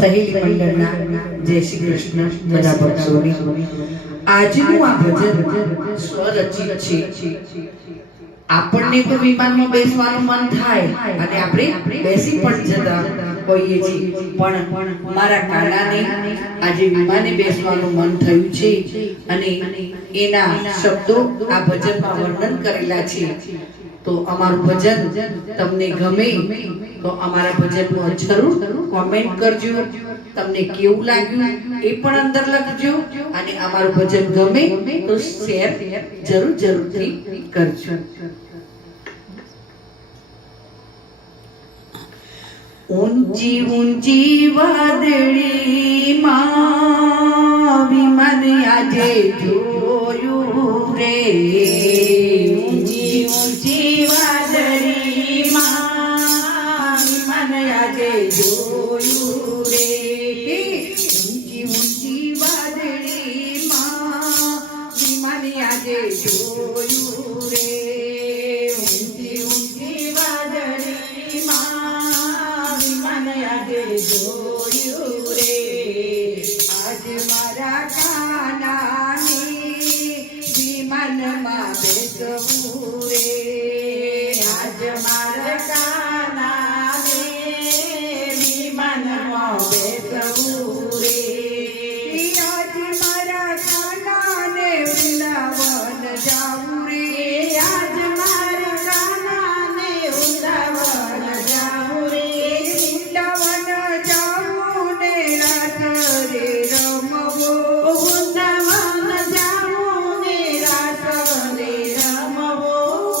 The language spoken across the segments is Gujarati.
સહેલી મંડળના જય શ્રી કૃષ્ણ બધા ભક્તોને આજનું આ ભજન સ્વરચિત છે. આપણને તો વિમાનમાં બેસવાનું મન થાય અને આપણે બેસી પણ જતા હોઈએ છીએ, પણ મારા કાનાને આજે વિમાને બેસવાનું મન થયું છે અને એના શબ્દો આ ભજનમાં વર્ણન કરેલા છે. તો અમારું ભજન તમને ગમે તો અમારા ભજનનું જરૂર કોમેન્ટ કરજો. તમને કેવું લાગ્યું એ પણ અંદર લખજો અને અમારું ભજન ગમે તો શેર જરૂરથી કરજો. ઊંચી ઊંચી વાદળીમાં વિમાન આજે જોયું રે. ઊંચી ઊંચી વાદળીમાં વિમાન આજે જોયું રે. ઊંચી ઊંચી વાદળીમાં વિમાન આજે જોયું રે. ઊંચી ઊંચી વાદળીમાં વિમાન આજે જોયું રે. આજ મારા કાનાને વિમાનમાં બેસવું રે. આજ મારા કાનાને વિમાનમાં બેસવું રે. આજ મારા કાનાને વૃંદાવન જાવું રે. આજ મારા કાનાને વૃંદાવન જાવું રે. વૃંદાવન જાવું ને રાસ રે રમવો. વૃંદાવન જાવું ને રાસ રે રમવો.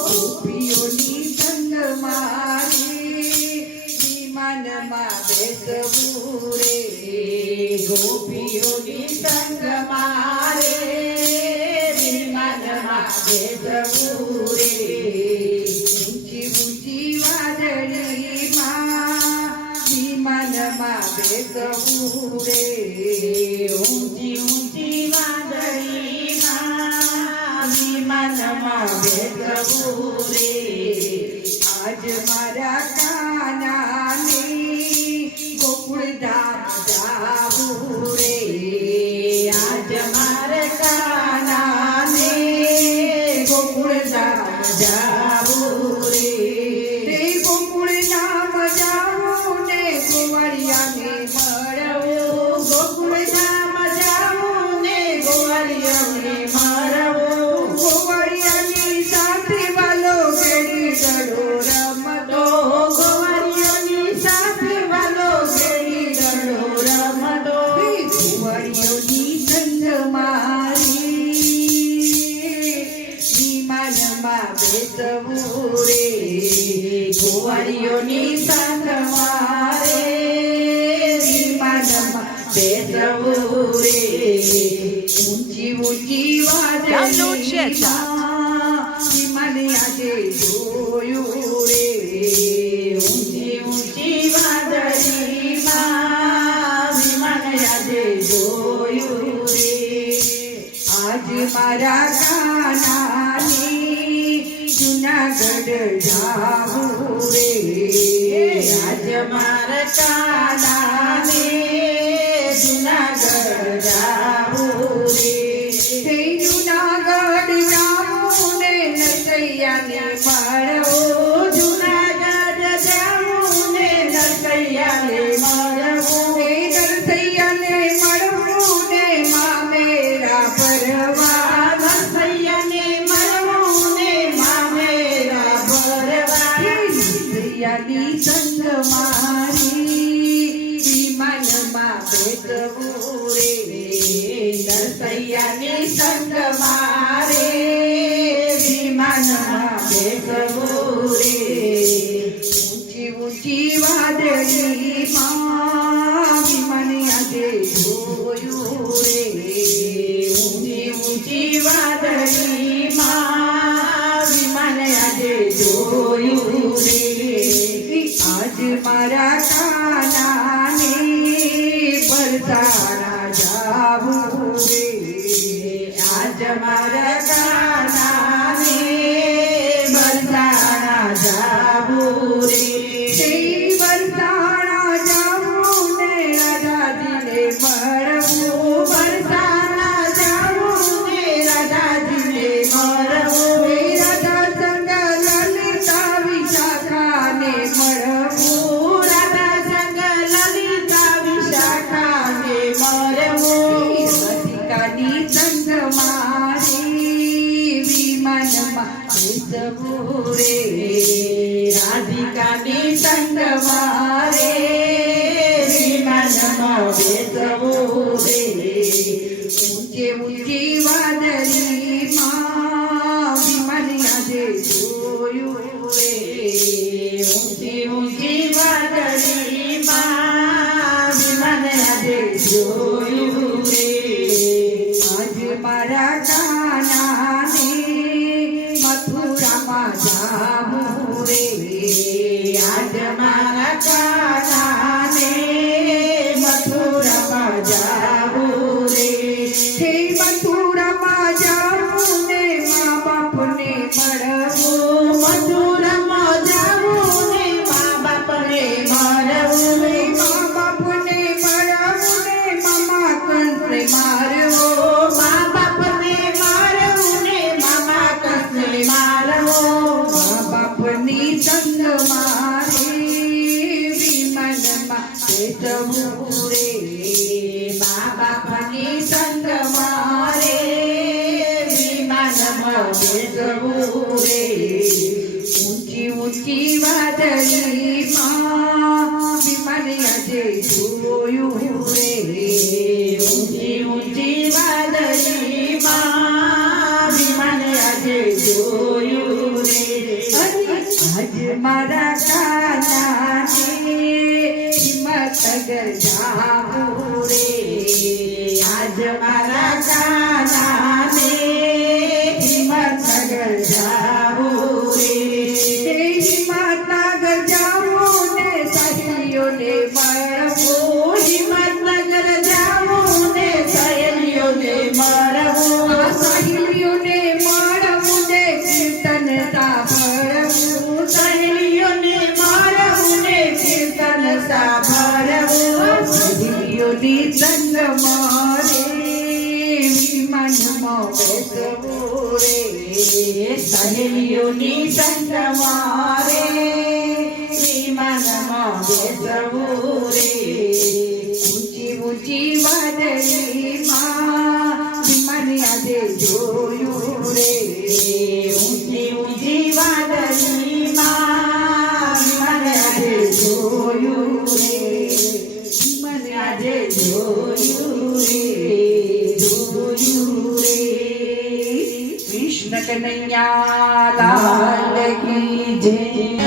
ગોપીઓની સંગ મારી વિમાનમાં બેસવું રે. ગોપીઓની સંગ મારે વિમાનમાં બેસવું રે. ઊંચી ઊંચી વાદળીમાં વિમાનમાં બેસવું રે. ઊંચી ઊંચી વાદળીમાં વિમાનમાં બેસવું રે. આજ મારા કાનાને ગોકુળધામ જાવું રે. આજ મારા કાનાને ગોકુળધામ જાવું રે. તે ગોકુળધામ જાવું ને ગોવાળિયાને મળવું. ગોકુળધામ જાવું ને ગોવાળિયાને મળવું. ગોવાળિયાની સાથે વાલો ઘેરી ગળો રમતો. ગોવાળિયાની સાથે વાલો ઘેરી ગળો રમતો. ગોવાળિયોની સંગ મારી વિમાનમાં બેસવું રે. ગોવાળિયોની સંગ મારે વિમાનમાં બેસવું રે. ઊંચી ઊંચી વાદળીમાં વિમાન આજે જોયું રે. ઊંચી ઊંચી વાદળીમાં વિમાન આજે જોયું રે. આજ મારા કાનાની જુનાગઢ જાવું રે. આજ મારા કાનાને જુનાગઢ જાવું રે. તે જુનાગઢ જાવું ને નરસૈયાને મળવું. જુનાગઢ જાવું ને નરસૈયાને મળવું. તે નરસૈયાને મળવું ને મામેરા ભરવા. નરસૈયાને મળવું ને મામેરા ભરવા. નરસૈયાની સંગ મારી વિમાનમાં બેસવું રે. નરસૈયાની સંગ મારે વિમાનમાં બેસવું રે. ઊંચી ઊંચી વાદળીમાં વિમાન આજે જોયું રે. ઊંચી ઊંચી વાદળીમાં વિમાન આજે જોયું રે. આજ મારા કાનાને બરસાણા જાવું રે. આજ મારા કાનાને બરસાણા જાવું રે. તે બરસાણા જાવું ને રાધાજીને મળવું બરસાણા જાવું ને રાધાજીને મળવું રાધા સંગ લલિતા વિશાખાને મળવું રાધા સંગ લલિતા વિશાખાને મળવું રાધિકાની સંગ મારી વિમાનમાં બેસવું રે રાધિકાની સંગ મારે વિમાનમાં બેસવું રે ઊંચે ઊંચી વાદળીમાં વિમાન આજે જોયું રે ઊંચી ઊંચી વાદળીમાં વિમાન આજે જોયું રે આજ મારા કાનાને મથુરામાં જાવું રે આજ મારા કાનાને મથુરામાં જાવું રે હે મથુરામાં જાવું ને મા બાપને મળવું મથુરામાં જાવું ને મા બાપને મળવું મા બાપને મળવું ને મામા કંસને મારવો મા બાપને મારવું ને મામા કંસને મારવો મા બાપની સંગ મારે વિમાનમાં બેસવું રે મા બાપની સંગ મારે વિમાનમાં બેસવું રે ઊંચી ઊંચી વાદળીમાં વિમાન આજે જોયું રે ઊંચી ઊંચી વાદળીમાં વિમાન આજે જોયું રે આજ મારા કાનાને હિંમતનગર જાવું રે આજ મારા કાનાને હિંમતનગર જાવું રે હિંમતનગર જાવું ને સહેલીઓને મળવું હિંમતનગર જાવું ને સહેલીઓને મળવું સહેલીઓને મળવું ને કીર્તન સાંભળવું સહેલીઓને મળવું ને કીર્તન સાંભળવું સહેલીઓની સંગ મારે વિમાનમાં બેસવું રે સહેલીઓની સંગ મારે વિમાનમાં બેસવું રે ઊંચી ઊંચી વાદળીમાં વિમાન આજે જોયું રે ઊંચી ઊંચી વાદળીમાં વિમાન આજે જોયું રે વિમાન આજે જોયું રે કૃષ્ણ કનૈયા લાલ કી જય।